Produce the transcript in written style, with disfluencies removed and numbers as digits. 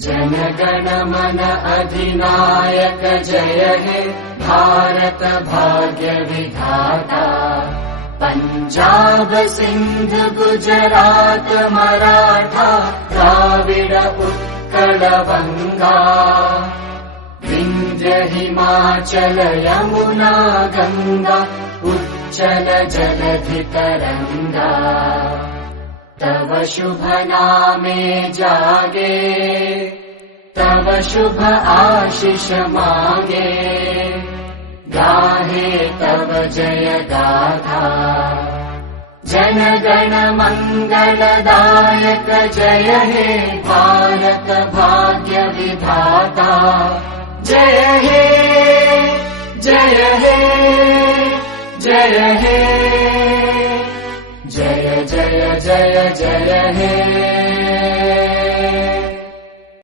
जनगण मन अधिनायक जय हे भारत भाग्य विधाता। पंजाब सिंध गुजरात मराठा द्राविड उत्कल बंगा। विंध्य हिमाचल यमुना गंगा उच्चल जलधि तरंगा। तव शुभ नामे जागे तव शुभ आशीष मांगे। गाहे तव जय गाथा जनगण मंगलदायक जय हे भारत भाग्य विधाता। जय हे जय हे जय हे जय जय जय जय हे।